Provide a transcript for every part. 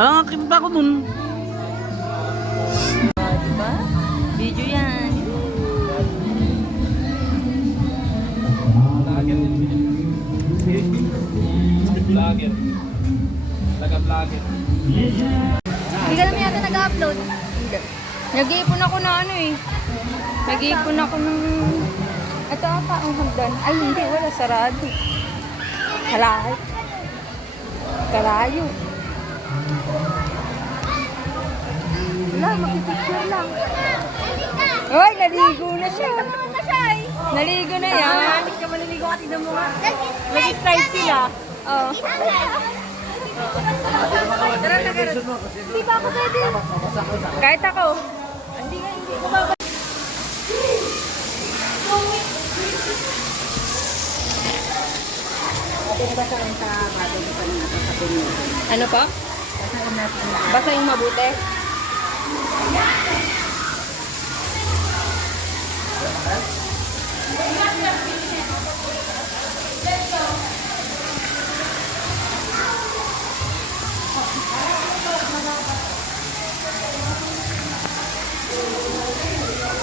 Parang nakita ko dun. Diba? Video yan. Vlogger. Vlogger. Hindi ka naman yata nag-upload. Nag-iipon ako na ano eh. Nag-iipon ako ng... Ito ata ang hagdan. Ay hindi, wala. Sarado. Kalayo. Kalayo. Wala, makipicture lang. Uy, naligo na siya. Naligo na yan. Hindi ka maliligo at tignan mo nga. Nag-strive sila. Oo. Tara na karoon. Hindi pa ako pwede. Kahit ako. Hindi ko ba? Ano pa? Basta yung mabuti.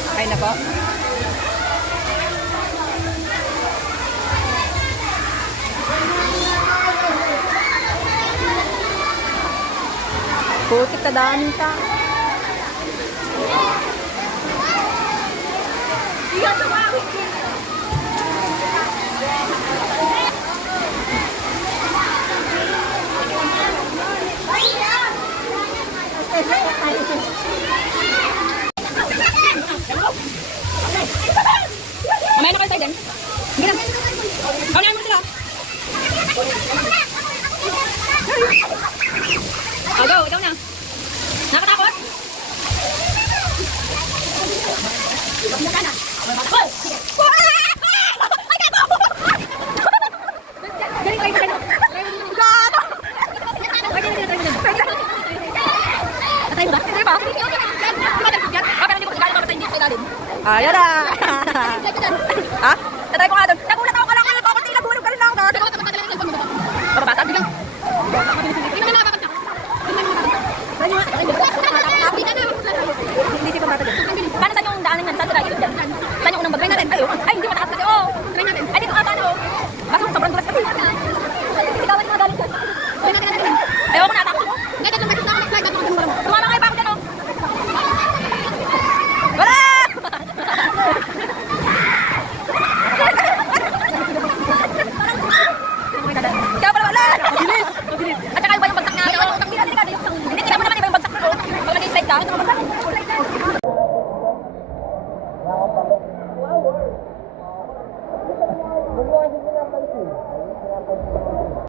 Okay na po. Putik ka daanin ka. Mamaya na kayo tayo din. Hindi na. Kaunahan mo sila. Oh, go. Ikaw na. Nakatakot? Mukha na. Hoy! Ay, kako! Galing kayo na. Gato! Atay mo ba? Atay ba? Bakit hindi ko kagaya para tayo dito sa ilalim? Ayan na! Ha? Tatay ko nga doon. Nagulat ako ka lang. Kakunti na bulog ka rin ako. Bababasa? Biglang. Hindi si pamata din. Paano saan yung daanan yan? Saan sila yun dyan? Saan yung unang bagay natin? Ay, hindi mataas kasi. Oh! Ay, dito ka paano? Kaso sobrang dulas kasi. Sisigawan yung mga galing dyan. Ayaw ko na atak. Tumama kayo pa ako dyan, oh! Wala! Ikaw pala wala! Mabilis! At saka iba yung bagsak nga. Hindi, tingnan mo naman iba yung bagsak ko. Pag nag-slide ka, ito naman ba?